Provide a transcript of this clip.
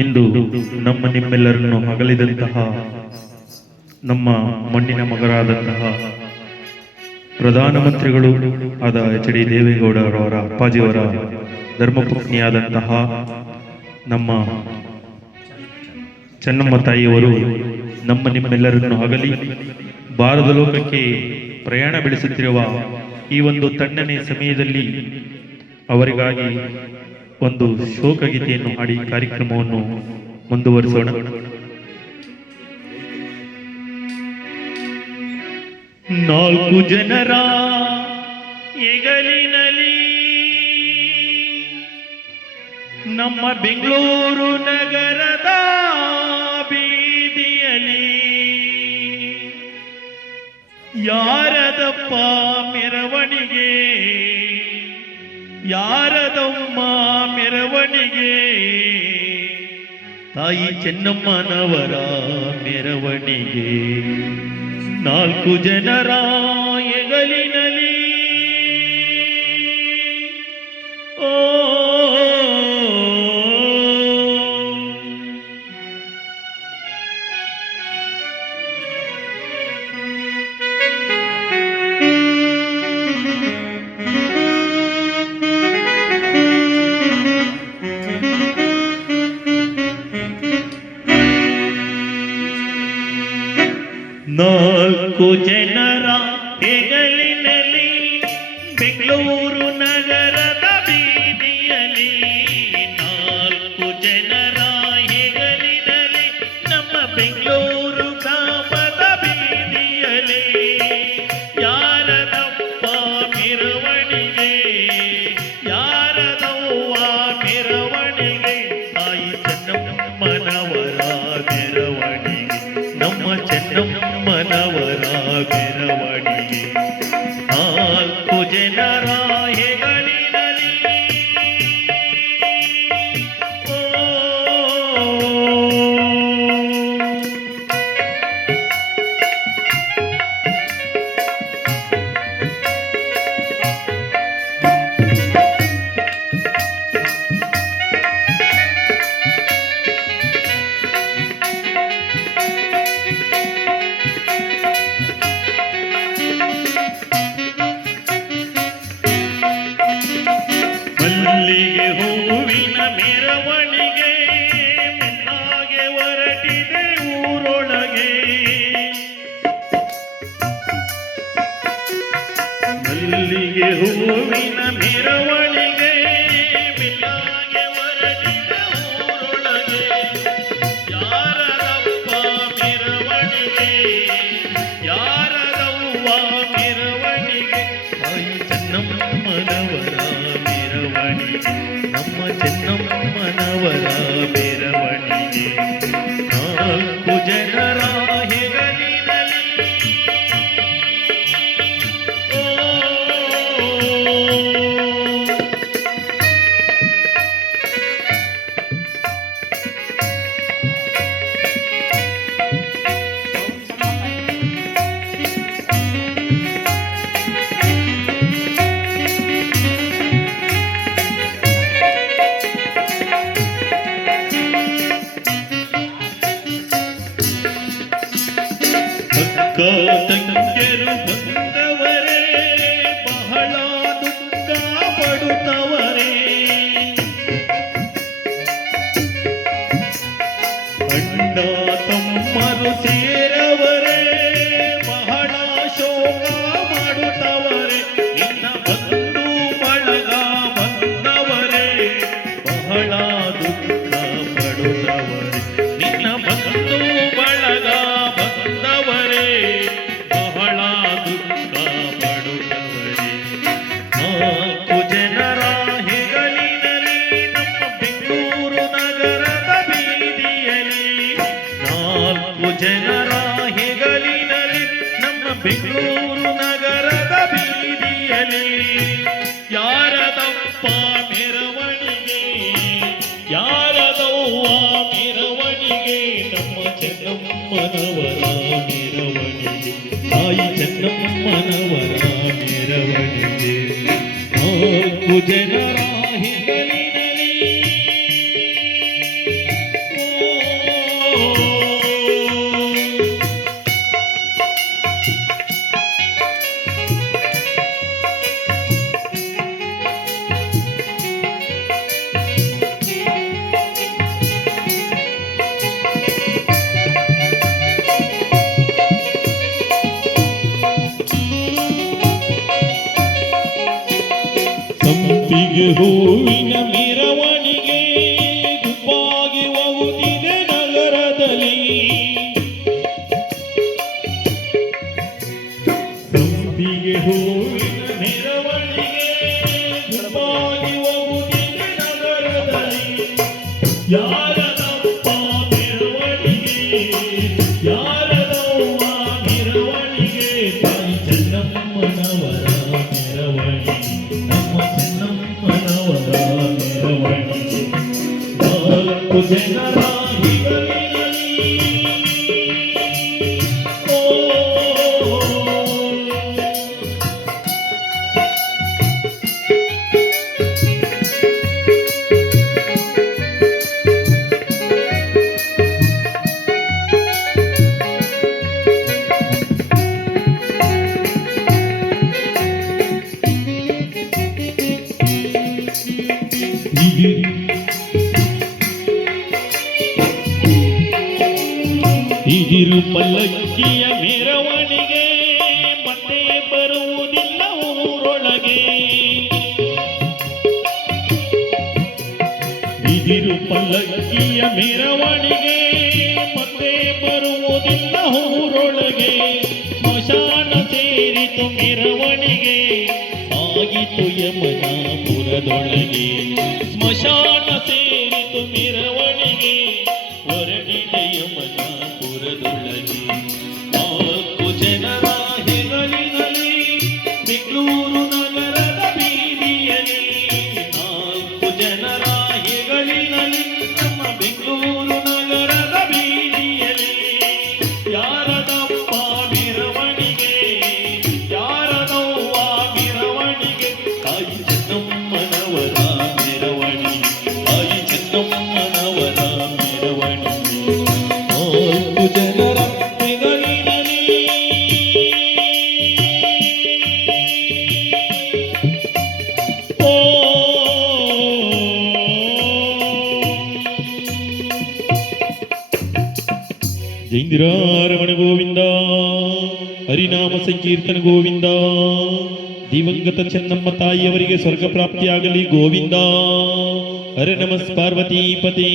ಇಂದು ನಮ್ಮ ನಿಮ್ಮೆಲ್ಲರನ್ನು ಅಗಲಿದಂತಹ ನಮ್ಮ ಮಣ್ಣಿನ ಮಗರಾದಂತಹ ಪ್ರಧಾನಮಂತ್ರಿಗಳು ಆದ ಎಚ್ ಡಿ ದೇವೇಗೌಡರವರ ಅಪ್ಪಾಜಿಯವರ ಧರ್ಮಪತ್ನಿಯಾದಂತಹ ನಮ್ಮ ಚೆನ್ನಮ್ಮ ತಾಯಿಯವರು ನಮ್ಮ ನಿಮ್ಮೆಲ್ಲರನ್ನು ಅಗಲಿ ಭಾರತ ಲೋಕಕ್ಕೆ ಪ್ರಯಾಣ ಬೆಳೆಸುತ್ತಿರುವ ಈ ಒಂದು ತಣ್ಣನೆ ಸಮಯದಲ್ಲಿ ಅವರಿಗಾಗಿ ಒಂದು ಶೋಕಗೀತೆಯನ್ನು ಹಾಡಿ ಕಾರ್ಯಕ್ರಮವನ್ನು ಮುಂದುವರಿಸೋಣ. ನಾಲ್ಕು ಜನರ ಹೆಗಲಿನಲ್ಲಿ ನಮ್ಮ ಬೆಂಗಳೂರು ನಗರದ ಬೀದಿಯಲ್ಲಿ ಯಾರದಪ್ಪ ಮೆರವಣಿಗೆ, ಯಾರದಮ್ಮ ಮೆರವಣಿಗೆ, ತಾಯಿ ಚೆನ್ನಮ್ಮನವರ ಮೆರವಣಿಗೆ. ನಾಲ್ಕು ಜನರ ಹೆಗಲಿನಲ್ಲಿ ಓ ನಾಲ್ಕು ಜನರ ಹೆಗಲಿನಲ್ಲಿ ಬೆಂಗಳೂರು ನಗರದ ಬೀದಿಯಲ್ಲಿ, ನಾಲ್ಕು ಜನರ ಹೆಗಲಿನಲ್ಲಿ ನಮ್ಮ ಬೆಂಗಳೂರು ಗ್ರಾಮದ ಬೀದಿಯಲ್ಲಿ ಯಾರದಪ್ಪ ಮೆರವಣಿಗೆ, ಯಾರದವ್ವ ಮೆರವಣಿಗೆ, ತಾಯಿ ಚೆನ್ನಮ್ಮನವರ ಮೆರವಣಿಗೆ, ನಮ್ಮ ಚೆನ್ನಮ್ಮನವರ ಮೆರವಣಿಗೆ. ನಾಲ್ಕು ಜನರ ಹೆಗಲಿನಲ್ಲಿ ಮಲ್ಲಿಗೆ ಹೂವಿನ ಮೆರವಣಿಗೆ ಮೆನ್ನಾಗೆ ಹೊರಟಿದೆ ಊರೊಳಗೆ, ಮಲ್ಲಿಗೆ ಹೂವಿನ ಮೆರವಣಿಗೆ ಮೆನ್ನಾಗೆ ಹೊರಟಿದೆ ಊರೊಳಗೆ, ಯಾರದಪ್ಪ ಮೆರವಣಿಗೆ, ಯಾರದವ್ವ ಮೆರವಣಿಗೆ, ತಾಯಿ ಚೆನ್ನಮ್ಮನವರ ಮೆರವಣಿಗೆ, ನಮ್ಮ ಚೆನ್ನಮ್ಮನವರ ಮೆರವಣಿಗೆ. ನಾಲ್ಕು ಜನರ ಹೆಗಲಿನಲ್ಲಿ ಓ ಅಕ್ಕ ತಂಗಿಯರು ಬಂದವರೇ ಬಹಳ ದುಃಖ ಪಡುತ್ತವರೇ, ಅಣ್ಣ ತಮ್ಮರು ಸೇರವರೇ ಬಹಳ ಶೋಕ ಮಾಡುತ್ತವರೇ, ನಿನ್ನ ಬಂಧು ಬಳಗ ಬಂದವರೇ ಬಹಳ ದುಃಖ ಪಡುತ್ತವರೇ, ನಿನ್ನ ಬಂಧು ಬಳಗ ಬಂದವರೇ ಬಹಳ ದುಃಖ ಪಡುತ್ತವರೇ. ನಾಲ್ಕು ಜನರ ಹೆಗಲಿನಲ್ಲಿ ನಮ್ಮ ಬೆಂಗಳೂರು ನಗರದ ಬೀದಿಯಲ್ಲಿ, ನಾಲ್ಕು ಜನರ ಹೆಗಲಿನಲ್ಲಿ ನಮ್ಮ ಬೆಂಗಳೂರು ನಗರದ ಬೀದಿಯಲ್ಲಿ ಯಾರದಪ್ಪ ಮೆರವಣಿಗೆ, ಯಾರದವ್ವ ಮೆರವಣಿಗೆ, ನಮ್ಮ ಚೆನ್ನಮ್ಮನವರ ಮೆರವಣಿಗೆ, ತಾಯಿ ಚೆನ್ನಮ್ಮನವರ ಮೆರವಣಿಗೆ. ನಾಲ್ಕು ಜನರ ಹೆಗಲಿನಲ್ಲಿ ಹೂವಿನ ಮೆರವಣಿಗೆ ಗುಂಪಾಗಿ ಹೋಗುತ್ತಿದೆ ನಗರದಲ್ಲಿ. ಸಂಪಿಗೆ ಹೂವಿನ ಮೆರವಣಿಗೆ ಗುಂಪಾಗಿ ಹೋಗುತ್ತಿದೆ ನಗರದಲ್ಲಿ. ಯಾರದಪ್ಪ ಮೆರವಣಿಗೆ, ಯಾರದವ್ವ ಮೆರವಣಿಗೆ, ತಾಯಿ ಚೆನ್ನಮ್ಮನವರ ಮೆರವಣಿಗೆ, ನಮ್ಮ ಚೆನ್ನಮ್ಮನವರ ಮೆರವಣಿಗೆ. ನಾಲ್ಕು ಜನರ ಹಿರಿಯಲ್ಲಿ ಓ ಇದಿರು ಪಲ್ಲಕ್ಕಿಯ ಮೆರವಣಿಗೆ ಮತ್ತೆ ಬರುವುದಿಲ್ಲ ಊರೊಳಗೆ. ಇದಿರು ಪಲ್ಲಕ್ಕಿಯ ಮೆರವಣಿಗೆ ಮತ್ತೆ ಬರುವುದಿಲ್ಲ ಊರೊಳಗೆ. ಸ್ಮಶಾನ ಸೇರಿತು ಮೆರವಣಿಗೆ ಆಗಿತು ಯಮನಾಪುರದೊಳಗೆ. ಸ್ಮಶಾನ ಸೇರಿತು ಮೆರವಣಿಗೆ ಹೊರಟಿದೆ ಯಮನಾಪುರದೊಳಗೆ. ನಾಲ್ಕು ಜನರ ಹೆಗಲಿನಲ್ಲಿ ಬೆಂಗಳೂರು ನಗರದ ಬೀದಿಯಲ್ಲಿ. ನಾಲ್ಕು ಜನರ ಹೆಗಲಿನಲ್ಲಿ ನಮ್ಮ ಬೆಂಗಳೂರು ನಗರದ ಬೀದಿಯಲ್ಲಿ. ಯಾರದಪ್ಪ ಮೆರವಣಿಗೆ, ಯಾರದವ್ವ ಮೆರವಣಿಗೆ, ತಾಯಿ ಚೆನ್ನಮ್ಮನವರ ಮೆರವಣಿಗೆ, ತಾಯಿ ಚೆನ್ನಮ್ಮನವರ ಮೆರವಣಿಗೆ. ನಾಲ್ಕು ಜನರ ಹೆಗಲಿನಲ್ಲಿ ಓ ಜೈಂದಿರಾರಮಣ ಗೋವಿಂದ, ಹರಿನಾಮ ಸಂಕೀರ್ತನ ಗೋವಿಂದ. ದಿವಂಗತ ಚೆನ್ನಮ್ಮ ತಾಯಿಯವರಿಗೆ ಸ್ವರ್ಗ ಪ್ರಾಪ್ತಿಯಾಗಲಿ ಗೋವಿಂದ. ಹರ ನಮಃ ಪಾರ್ವತೀಪತಿ.